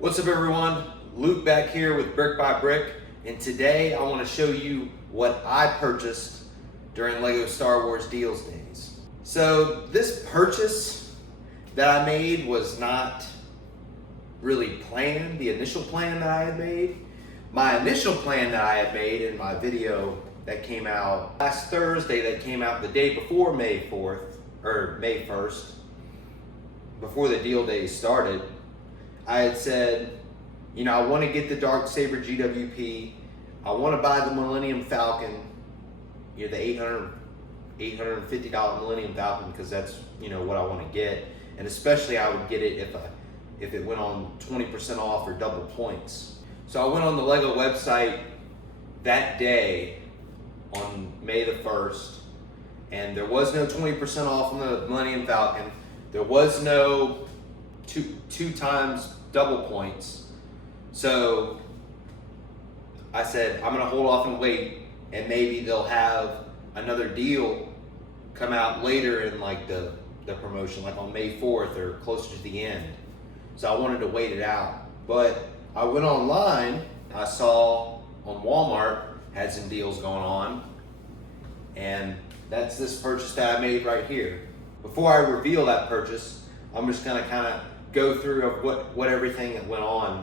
What's up everyone? Luke back here with Brick by Brick, and today I want to show you what I purchased during LEGO Star Wars Deals Days. So this purchase that I made was not really planned, the initial plan that I had made. My initial plan that I had made in my video that came out last Thursday, that came out the day before May 4th, or May 1st, before the deal days started, I had said, you know, I want to get the Darksaber GWP. I want to buy the Millennium Falcon, you know, the $850 Millennium Falcon, because that's, you know, what I want to get. And especially I would get it if it went on 20% off or double points. So I went on the LEGO website that day on May the 1st, and there was no 20% off on the Millennium Falcon. There was no two times double points. So I said, I'm gonna hold off and wait, and maybe they'll have another deal come out later in like the promotion, like on May 4th or closer to the end. So I wanted to wait it out. But I went online, I saw on Walmart had some deals going on, and that's this purchase that I made right here. Before I reveal that purchase, I'm just gonna kind of go through of what everything that went on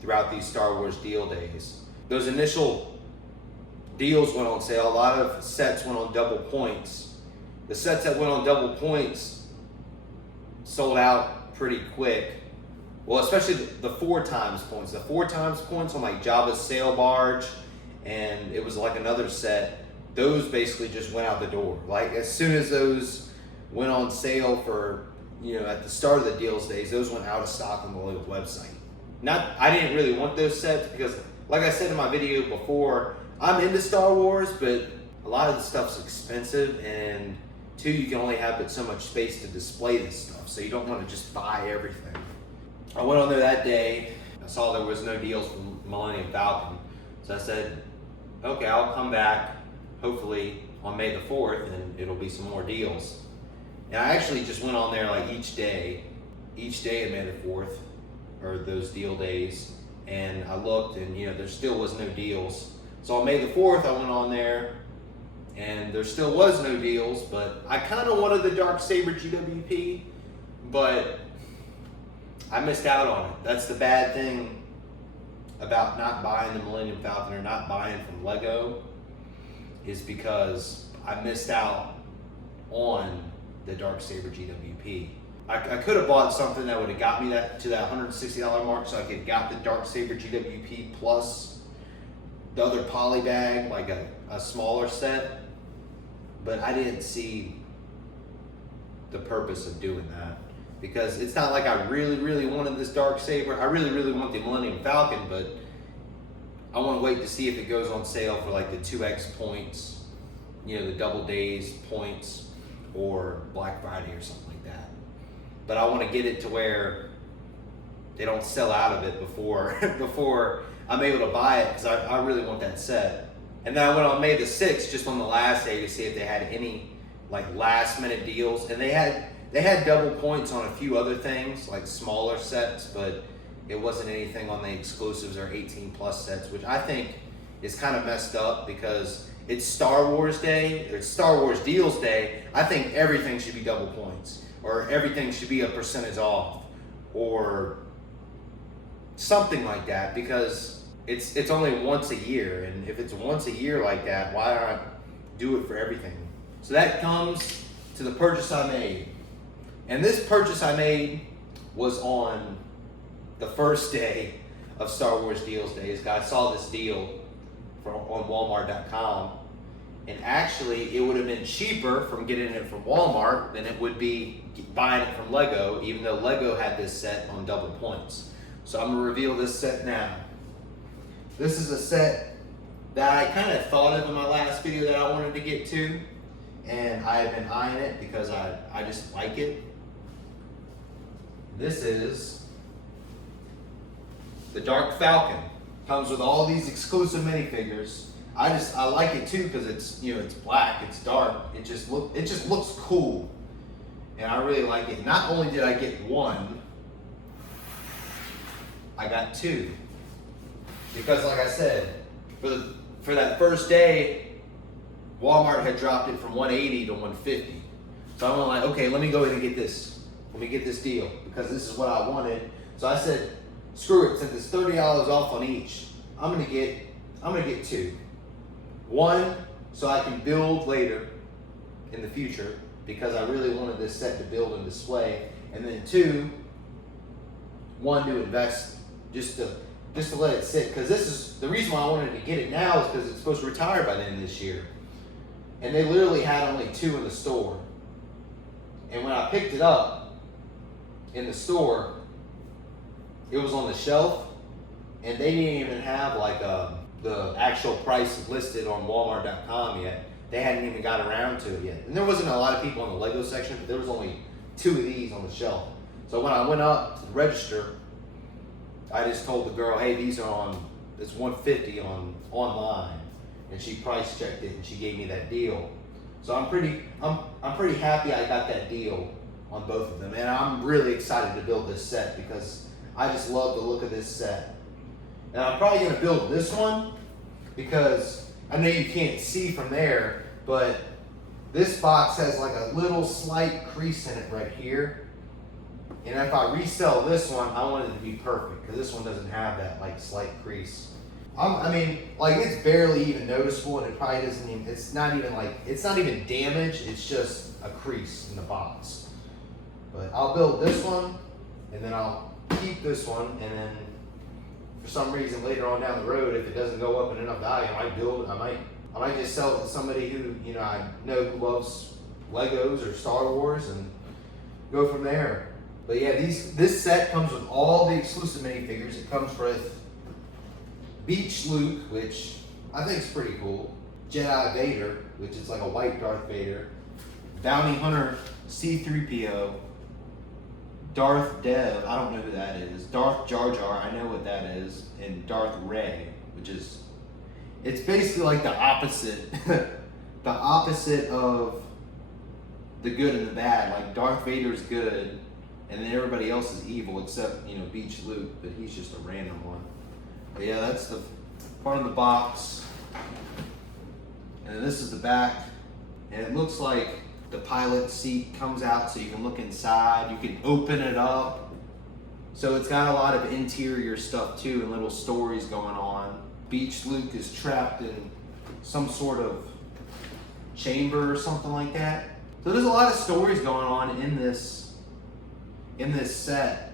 throughout these Star Wars deal days. Those initial deals went on sale. A lot of sets went on double points. The sets that went on double points sold out pretty quick. Well, especially the 4 times points. The 4 times points on like Jabba's sail barge, and it was like another set. Those basically just went out the door. Like as soon as those went on sale for, you know, at the start of the deals days, those went out of stock on the LEGO website. I didn't really want those sets because, like I said in my video before, I'm into Star Wars, but a lot of the stuff's expensive, and 2, you can only have but so much space to display this stuff, so you don't want to just buy everything. I went on there that day, I saw there was no deals for Millennium Falcon, so I said, okay, I'll come back, hopefully on May the 4th, and it'll be some more deals. And I actually just went on there like each day of May the 4th, or those deal days, and I looked, and you know, there still was no deals. So on May the 4th, I went on there, and there still was no deals, but I kind of wanted the Darksaber GWP, but I missed out on it. That's the bad thing about not buying the Millennium Falcon or not buying from LEGO, is because I missed out on the Darksaber GWP. I could have bought something that would have got me to that $160 mark, so I could have got the Darksaber GWP plus the other poly bag, like a smaller set, but I didn't see the purpose of doing that, because it's not like I really wanted this Darksaber. I really want the Millennium Falcon, but I want to wait to see if it goes on sale for like the 2x points, you know, the double days points, or Black Friday or something like that. But I want to get it to where they don't sell out of it before I'm able to buy it, because I really want that set. And then I went on May the 6th, just on the last day, to see if they had any like last minute deals, and they had double points on a few other things, like smaller sets, but it wasn't anything on the exclusives or 18 plus sets, which I think is kind of messed up, because it's Star Wars Day, or it's Star Wars Deals Day. I think everything should be double points, or everything should be a percentage off, or something like that, because it's only once a year, and if it's once a year like that, why not do it for everything? So that comes to the purchase I made. And this purchase I made was on the first day of Star Wars Deals Days. I saw this deal on Walmart.com, and actually it would have been cheaper from getting it from Walmart than it would be buying it from LEGO, even though LEGO had this set on double points. So I'm gonna reveal this set now. This is a set that I kind of thought of in my last video that I wanted to get to, and I have been eyeing it because I just like it. This is the Dark Falcon. Comes with all these exclusive minifigures. I like it too, because it's, you know, it's black, it's dark, it just looks cool, and I really like it. Not only did I get one, I got 2. Because like I said, for that first day, Walmart had dropped it from 180 to 150. So I'm like, okay, let me go ahead and get this. Let me get this deal because this is what I wanted. So I said, screw it, since it's $30 off on each, I'm gonna get 2. 1, so I can build later in the future because I really wanted this set to build and display. And then 2, 1 to invest, just to let it sit. Because this is the reason why I wanted to get it now is because it's supposed to retire by the end of this year. And they literally had only 2 in the store. And when I picked it up in the store, it was on the shelf, and they didn't even have like the actual price listed on Walmart.com yet. They hadn't even got around to it yet. And there wasn't a lot of people in the Lego section, but there was only 2 of these on the shelf. So when I went up to the register, I just told the girl, hey, these are on, it's $150 online. And she price checked it and she gave me that deal. So I'm pretty happy I got that deal on both of them. And I'm really excited to build this set because I just love the look of this set. And I'm probably gonna build this one because I know you can't see from there, but this box has like a little slight crease in it right here. And if I resell this one, I want it to be perfect because this one doesn't have that like slight crease. I mean, like it's barely even noticeable, and it probably doesn't even, it's not even damaged, it's just a crease in the box. But I'll build this one, and then I'll keep this one, and then for some reason later on down the road, if it doesn't go up in enough value, I might build it, I might just sell it to somebody who, you know, I know who loves Legos or Star Wars and go from there. But yeah, this set comes with all the exclusive minifigures. It comes with Beach Luke, which I think is pretty cool. Jedi Vader, which is like a white Darth Vader. Bounty Hunter C-3PO. Darth Dev, I don't know who that is. Darth Jar Jar, I know what that is. And Darth Ray, which is, it's basically like the opposite, the opposite of the good and the bad. Like Darth Vader's good, and then everybody else is evil except, you know, Beach Luke, but he's just a random one. But yeah, that's the part of the box. And then this is the back. And it looks like the pilot seat comes out so you can look inside. You can open it up. So it's got a lot of interior stuff too and little stories going on. Beach Luke is trapped in some sort of chamber or something like that. So there's a lot of stories going on in this set.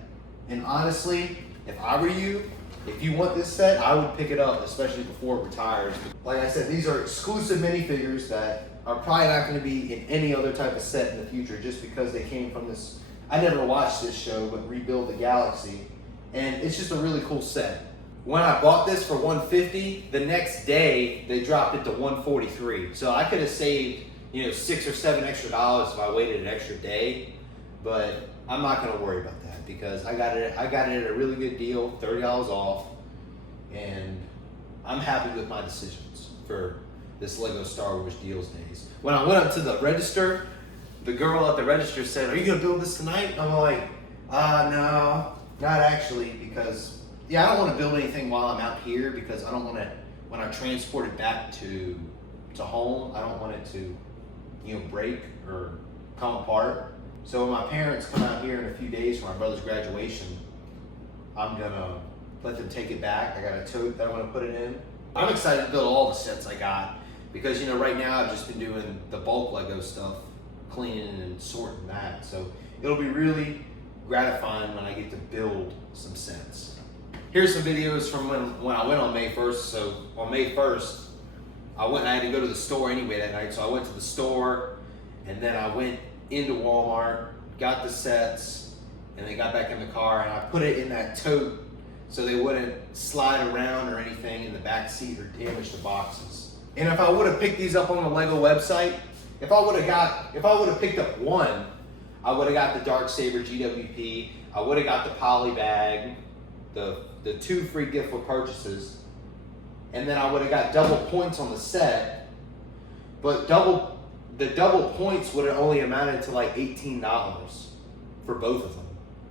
And honestly, if I were you, if you want this set, I would pick it up, especially before it retires. Like I said, these are exclusive minifigures that are probably not going to be in any other type of set in the future just because they came from this. I never watched this show, but Rebuild the Galaxy. And it's just a really cool set. When I bought this for $150, the next day they dropped it to $143. So I could have saved, you know, $6 or $7 extra if I waited an extra day. But I'm not going to worry about that because I got it at a really good deal, $30 off, and I'm happy with my decisions for this Lego Star Wars Deals Days. When I went up to the register, the girl at the register said, "Are you going to build this tonight?" I'm like, no, not actually, because yeah, I don't want to build anything while I'm out here because I don't want to, when I transport it back to home, I don't want it to, you know, break or come apart. So when my parents come out here in a few days for my brother's graduation, I'm gonna let them take it back. I got a tote that I'm gonna put it in. I'm excited to build all the sets I got because, you know, right now I've just been doing the bulk Lego stuff, cleaning and sorting that. So it'll be really gratifying when I get to build some sets. Here's some videos from when I went on May 1st. So on May 1st, I had to go to the store anyway that night. So I went to the store and then I went into Walmart, got the sets, and then got back in the car and I put it in that tote so they wouldn't slide around or anything in the back seat or damage the boxes. And if I would have picked these up on the Lego website, if I would have picked up one, I would have got the Darksaber GWP, I would have got the poly bag, the 2 free gift for purchases, and then I would have got double points on the set, but the double points would have only amounted to like $18 for both of them.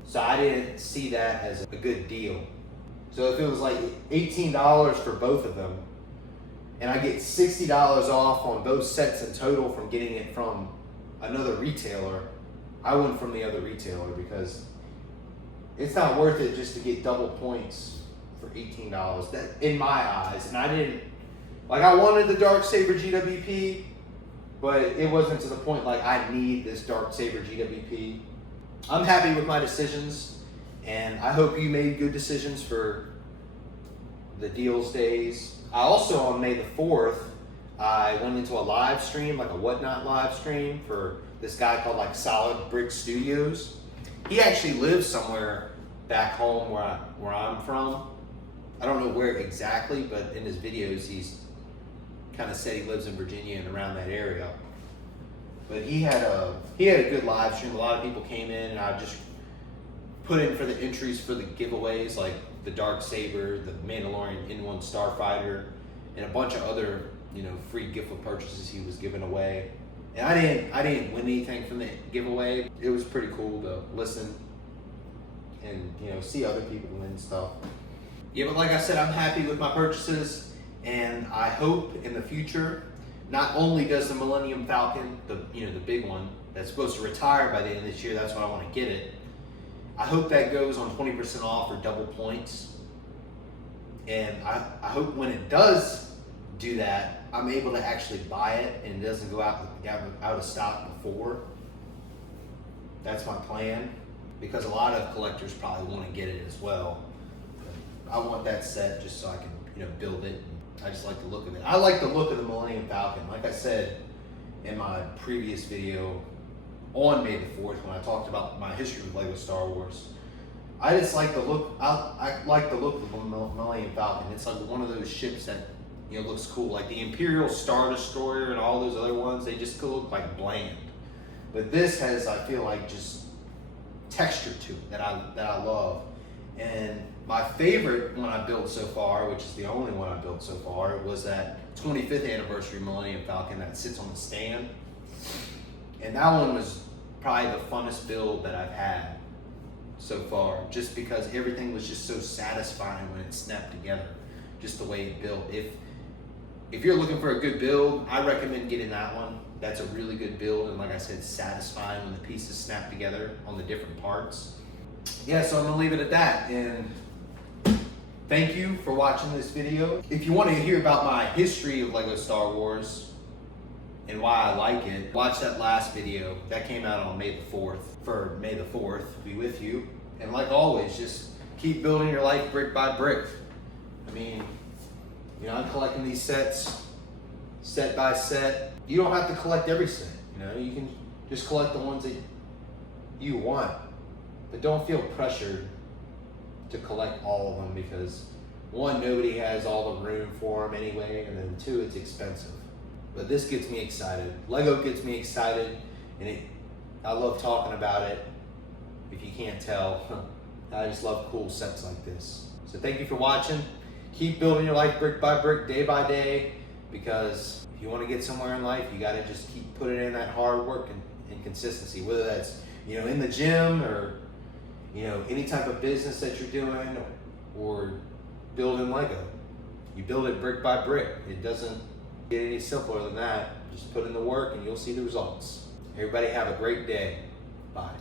So I didn't see that as a good deal. So if it was like $18 for both of them, and I get $60 off on both sets in total from getting it from another retailer, I went from the other retailer because it's not worth it just to get double points for $18. That, in my eyes, and I didn't, like, I wanted the Darksaber GWP, but it wasn't to the point like I need this Darksaber GWP. I'm happy with my decisions, and I hope you made good decisions for the deals days. I also, on May the 4th, I went into a live stream, like a Whatnot live stream for this guy called like Solid Brick Studios. He actually lives somewhere back home where I'm from. I don't know where exactly, but in his videos he's kind of said he lives in Virginia and around that area. But he had a good live stream. A lot of people came in, and I just put in for the entries for the giveaways, like the Darksaber, the Mandalorian N1 Starfighter, and a bunch of other, you know, free gift with purchases he was giving away. And I didn't win anything from the giveaway. It was pretty cool to listen and, you know, see other people win stuff. Yeah, but like I said, I'm happy with my purchases, and I hope in the future, not only does the Millennium Falcon, the big one that's supposed to retire by the end of this year, that's why I want to get it. I hope that goes on 20% off or double points. And I hope when it does do that, I'm able to actually buy it and it doesn't go out of stock before. That's my plan, because a lot of collectors probably want to get it as well. But I want that set just so I can, you know, build it. I just like the look of it. I like the look of the Millennium Falcon. Like I said in my previous video on May the 4th, when I talked about my history with LEGO Star Wars, I just like the look. I like the look of the Millennium Falcon. It's like one of those ships that, you know, looks cool. Like the Imperial Star Destroyer and all those other ones, they just look like bland. But this has, I feel like, just texture to it that I love. And my favorite one I built so far, which is the only one I built so far, was that 25th anniversary Millennium Falcon that sits on the stand. And that one was probably the funnest build that I've had so far, just because everything was just so satisfying when it snapped together, just the way it built. If you're looking for a good build, I recommend getting that one. That's a really good build, and like I said, satisfying when the pieces snap together on the different parts. Yeah, so I'm gonna leave it at that, and thank you for watching this video. If you want to hear about my history of LEGO Star Wars and why I like it, watch that last video. That came out on May the 4th. For May the 4th, be with you. And like always, just keep building your life brick by brick. I mean, you know, I'm collecting these sets, set by set. You don't have to collect every set, you know? You can just collect the ones that you want. But don't feel pressured to collect all of them, because one, nobody has all the room for them anyway, and then two, it's expensive. But this gets me excited. LEGO gets me excited, and I love talking about it. If you can't tell, I just love cool sets like this. So thank you for watching. Keep building your life brick by brick, day by day, because if you want to get somewhere in life, you got to just keep putting in that hard work and consistency, whether that's, you know, in the gym or, you know, any type of business that you're doing, or building LEGO. You build it brick by brick. It doesn't get any simpler than that. Just put in the work and you'll see the results. Everybody have a great day. Bye.